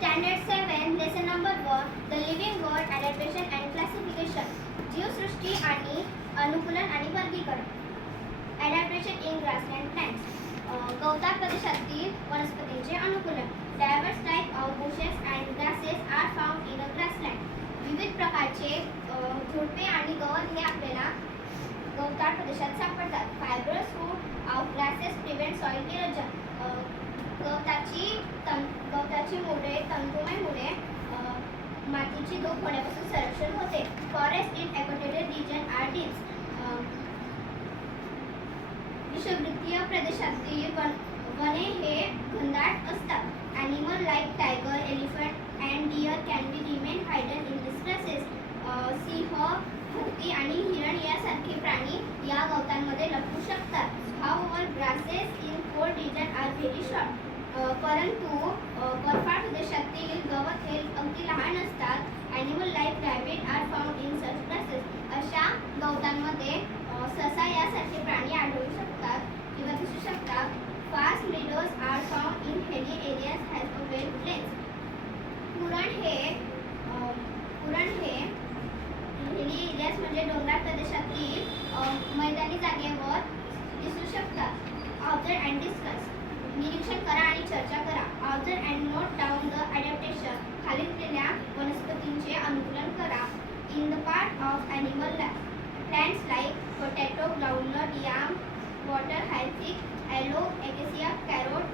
Standard 7, Lesson number 1, The Living World, Adaptation and Classification. जीवसृष्टी आणि अनुकूलन आणि वर्गीकरण. Adaptation in grassland plants. गवताळ प्रदेशातील वनस्पतींचे अनुकूलन. Diverse type of bushes and grasses are found in a grassland. विविध प्रकारचे झुडपे आणि गवत हे आपल्याला गवताळ प्रदेशात सापडतात. Fibrous root of grasses prevent soil erosion. गवताची मुळे तंतुमय मुळे मातीची धूप होण्यापासून संरक्षण होते. Forest in equatorial region are dense. विषुववृत्तीय प्रदेशातील वने हे घनदाट असतात. Animal like tiger, elephant and deer can be remain hidden in these grasses. सिंह, हत्ती आणि हिरण यासारखे प्राणी या गवतांमध्ये लपू शकतात. However, grasses in cold region are very short. परंतु बर्फाळ प्रदेशातील गवत हे अगदी लहान असतात. Animal like rabbit are found in such grasses. अशा गवतांमध्ये ससा यासारखे प्राणी आढळू शकतात किंवा दिसू शकतात. Fast meadows are found in hilly areas has a well plains. पुरण हे हिली एरियाज म्हणजे डोंगराळ प्रदेशातील मैदानी जागेवर दिसू शकतात. Observe and discuss. निरीक्षण करा आणि चर्चा करा. Observe and note down the adaptation. खाली दिलेल्या वनस्पतींचे अनुकूलन करा. In the part of animal life, plants like potato, groundnut, yam, water hyacinth, aloe, acacia, carrot,